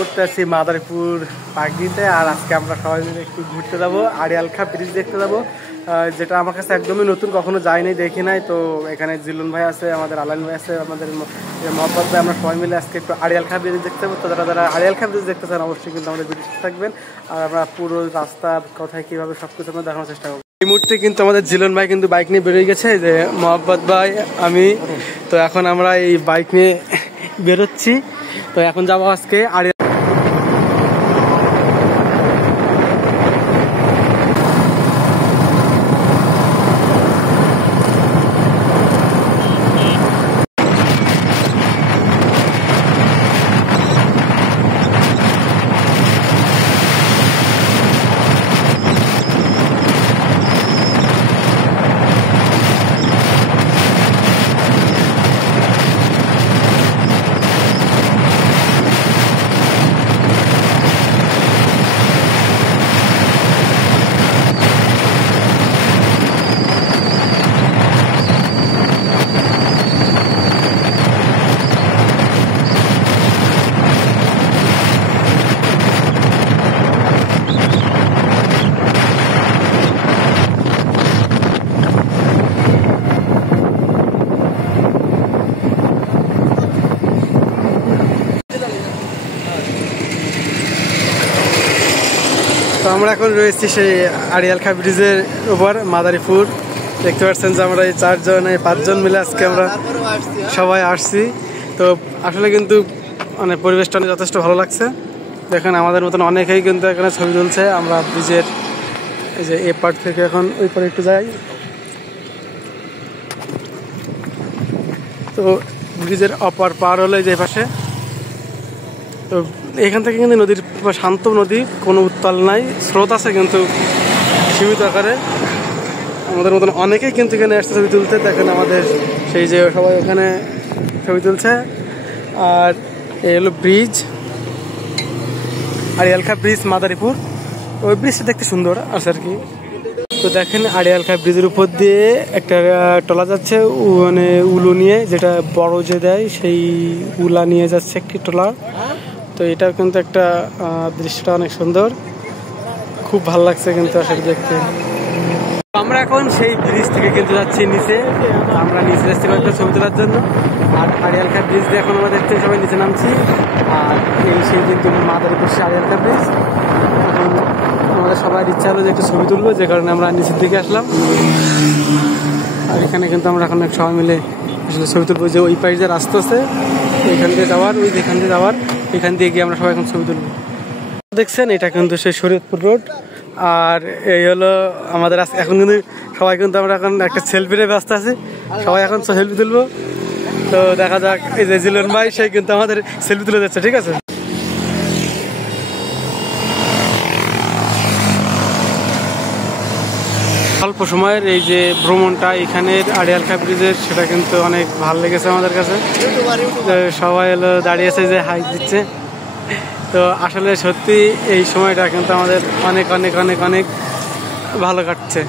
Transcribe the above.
করতে আছি মাদারীপুর পাগড়িতে। আর আজকে আমরা সবাই মিলে একটু ঘুরতে যাবো, আড়িয়াল খাঁ ব্রিজ দেখতে যাবো, যেটা আমার কাছে একদমই নতুন, কখনো যাই নাই, দেখি নাই। তো এখানে জিলুন ভাই আছে, আমাদের আলাইন ভাই আছে, আমাদের মহব্বত ভাই, আমরা সবাই মিলে আজকে একটু আড়িয়াল খাঁ ব্রিজ দেখতে যাবো। তো যারা আড়িয়াল খাঁ ব্রিজ দেখতে চান অবশ্যই কিন্তু আমাদের ভিডিওতে থাকবেন। আর আমরা পুরো রাস্তা কোথায় কীভাবে সব কিছু আমরা দেখানোর চেষ্টা করবো। এই মুহূর্তে কিন্তু আমাদের জিলন ভাই কিন্তু বাইক নিয়ে বেরোয় গেছে, যে মহব্বত ভাই আমি। তো এখন আমরা এই বাইক নিয়ে বেরোচ্ছি। তো এখন যাবো আজকে আড়িয়াল। তো আমরা এখন রয়েছি সেই আড়িয়াল খাঁ ব্রিজের উপর মাদারীপুর। দেখতে পাচ্ছেন যে আমরা এই 5জন মিলে আজকে আমরা সবাই আসছি। তো আসলে কিন্তু মানে পরিবেশটা যথেষ্ট ভালো লাগছে। দেখেন আমাদের মতন অনেকেই কিন্তু এখানে ছবি তুলছে। আমরা ব্রিজের এই যে এ পার্ট থেকে এখন ওই পারে একটু যাই। তো ব্রিজের অপর পার হলো যে পাশে। তো এখান থেকে কিন্তু নদীর শান্ত নদী, কোনো উত্তাল নাই, স্রোত আছে কিন্তু সীমিত আকারে। আমাদের মতন অনেকেই কিন্তু এখানে আসছে ছবি তুলতে। দেখেন আমাদের সেই যে সবাই এখানে ছবি তুলছে। আর এই হলো ব্রিজ, আড়িয়াল খাঁ ব্রিজ মাদারীপুর। ওই ব্রিজটা দেখতে সুন্দর আছে আর কি। তো দেখেন আড়িয়াল খাঁ ব্রিজের উপর দিয়ে একটা ট্রলার যাচ্ছে, মানে উলু নিয়ে, যেটা বড় যে দেয় সেই উলা নিয়ে যাচ্ছে একটি ট্রলার। তো এটা কিন্তু একটা দৃশ্যটা অনেক সুন্দর, খুব ভালো লাগছে কিন্তু আসলে দেখতে। আমরা এখন সেই ব্রিজ থেকে কিন্তু যাচ্ছি নিচে। আমরা নিচে যাচ্ছি কয়েকটা ছবি তোলার জন্য। আর আড়িয়াল খাঁ ব্রিজ দিয়ে এখন আমরা দেখতে সবাই নিচে নামছি। আর এই সেই কিন্তু মাদারীপুর আড়িয়াল খাঁ ব্রিজ। এখন আমাদের সবার ইচ্ছা হলো যে একটু ছবি তুলবো, যে কারণে আমরা নিচের দিকে আসলাম। আর এখানে কিন্তু আমরা এখন সবাই মিলে আসলে ছবি তুলবো। যে ওই পাশে যে রাস্তা আছে ওইখান দিয়ে যাওয়ার, ওই যেখান দিয়ে যাওয়ার, এখান দিয়ে গিয়ে আমরা সবাই এখন ছবি তুলবো। দেখছেন এটা কিন্তু সেই শরীয়তপুর রোড। আর এই হলো আমাদের এখন কিন্তু সবাই কিন্তু আমরা এখন একটা সেলফিতে ব্যস্ত আছি, সবাই এখন সেলফি তুলবো। তো দেখা যাক, এই যে জিলন ভাই সে কিন্তু আমাদের সেলফি তুলে যাচ্ছে, ঠিক আছে। অল্প সময়ের এই যে ভ্রমণটা এখানের আড়িয়াল খাঁ ব্রিজের, সেটা কিন্তু অনেক ভালো লেগেছে আমাদের কাছে। সবাই হলো দাঁড়িয়েছে, যে হাই দিচ্ছে। তো আসলে সত্যি এই সময়টা কিন্তু আমাদের অনেক অনেক অনেক অনেক ভালো কাটছে।